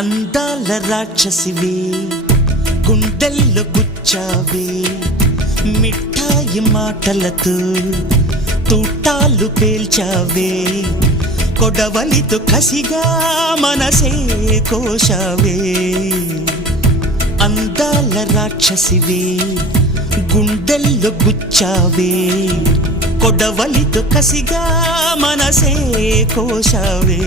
అందాల రాక్షసివే గుండెల్లో గుచ్చావే మిఠాయి మాటలతో తూటాలు పేల్చావే కొడవలితో కసిగా మనసే కోశావే అందాల రాక్షసివే గుండెల్లో గుచ్చావే కొడవలితో కసిగా మనసే కోశావే